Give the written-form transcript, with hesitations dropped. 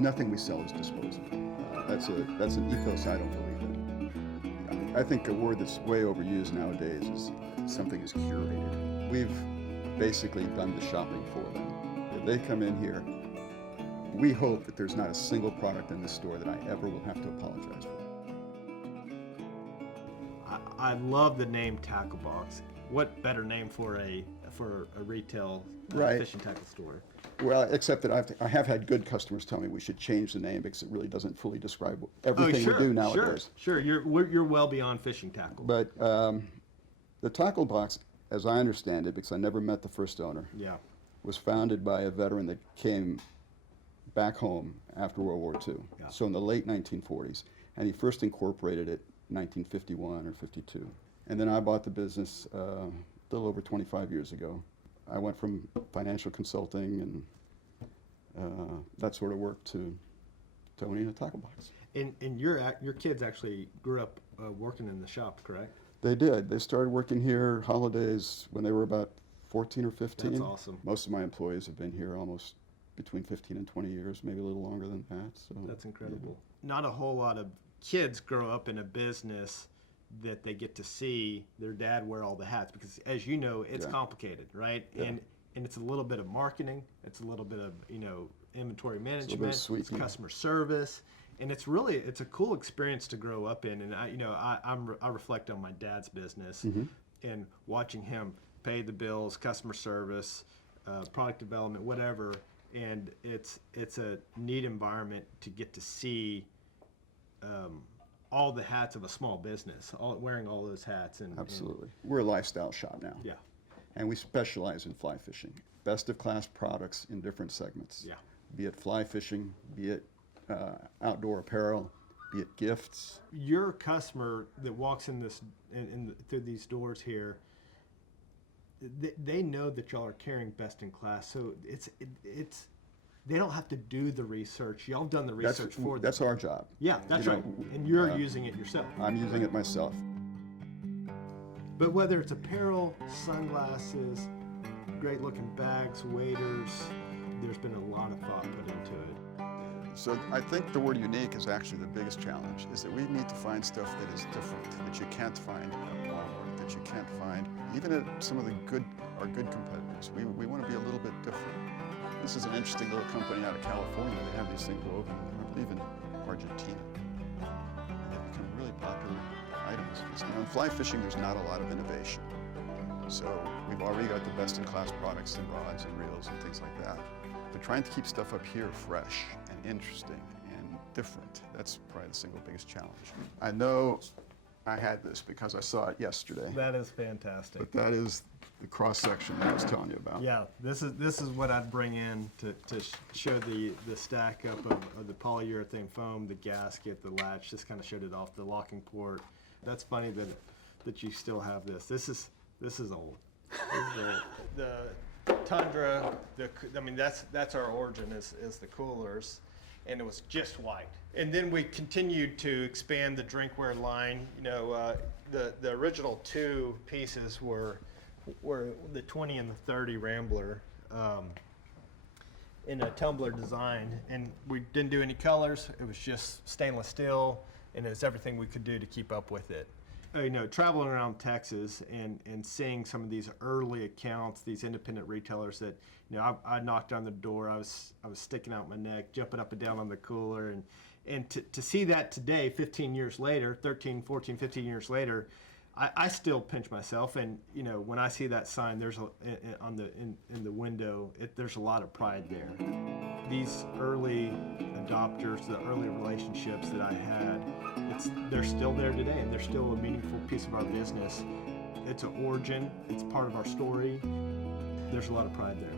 Nothing we sell is disposable. That's an ethos I don't believe in. I think a word that's way overused nowadays is something is curated. We've basically done the shopping for them. If they come in here, we hope that there's not a single product in this store that I ever will have to apologize for. I love the name Tackle Box. What better name for a retail fishing tackle store? Well, except that I have had good customers tell me we should change the name because it really doesn't fully describe everything we do nowadays. Sure. You're well beyond fishing tackle. But the Tackle Box, as I understand it, because I never met the first owner, was founded by a veteran that came back home after World War II. Yeah. So in the late 1940s, and he first incorporated it in 1951 or 52. And then I bought the business a little over 25 years ago. I went from financial consulting and that sort of work to owning a tackle box. And your kids actually grew up working in the shop, correct? They did. They started working here holidays when they were about 14 or 15. That's awesome. Most of my employees have been here almost between 15 and 20 years, maybe a little longer than that. So that's incredible. Yeah. Not a whole lot of kids grow up in a business that they get to see their dad wear all the hats, because as you know, it's complicated, right? Yeah. And it's a little bit of marketing, it's a little bit of inventory management, it's customer service, and it's a cool experience to grow up in. And I reflect on my dad's business and watching him pay the bills, customer service, product development, whatever. And it's a neat environment to get to see all the hats of a small business, wearing all those hats. Absolutely. We're a lifestyle shop now. Yeah. And we specialize in fly fishing. Best of class products in different segments. Yeah. Be it fly fishing, be it outdoor apparel, be it gifts. Your customer that walks in through these doors here, they know that y'all are carrying best in class, so it's they don't have to do the research. Y'all have done the research for them. That's our job. Yeah, that's right. And you're using it yourself. I'm using it myself. But whether it's apparel, sunglasses, great looking bags, waders, there's been a lot of thought put into it. So I think the word unique is actually the biggest challenge, is that we need to find stuff that is different, that you can't find at Walmart, that you can't find even at some of our good competitors. We want to be a little bit different. This is an interesting little company out of California. They have these things woven, I believe, in Argentina. They've become really popular items. Now, in fly fishing, there's not a lot of innovation. So we've already got the best-in-class products in rods and reels and things like that. But trying to keep stuff up here fresh and interesting and different, that's probably the single biggest challenge. I know I had this because I saw it yesterday. That is fantastic. But that is the cross-section that I was telling you about. Yeah, this is what I'd bring in to show the stack up of the polyurethane foam, the gasket, the latch. Just kind of showed it off, the locking port. That's funny that you still have this. This is old. The Tundra, that's our origin is the coolers, and it was just white. And then we continued to expand the drinkware line. The original two pieces were the 20 and the 30 Rambler in a tumbler design, and we didn't do any colors. It was just stainless steel, and it was everything we could do to keep up with it. Traveling around Texas and seeing some of these early accounts, these independent retailers that, I knocked on the door, I was sticking out my neck, jumping up and down on the cooler, and to see that today, 15 years later, 13, 14, 15 years later, I still pinch myself, and when I see that sign, there's in the window, there's a lot of pride there. These early adopters, the early relationships that I had, they're still there today, and they're still a meaningful piece of our business. It's an origin, it's part of our story. There's a lot of pride there.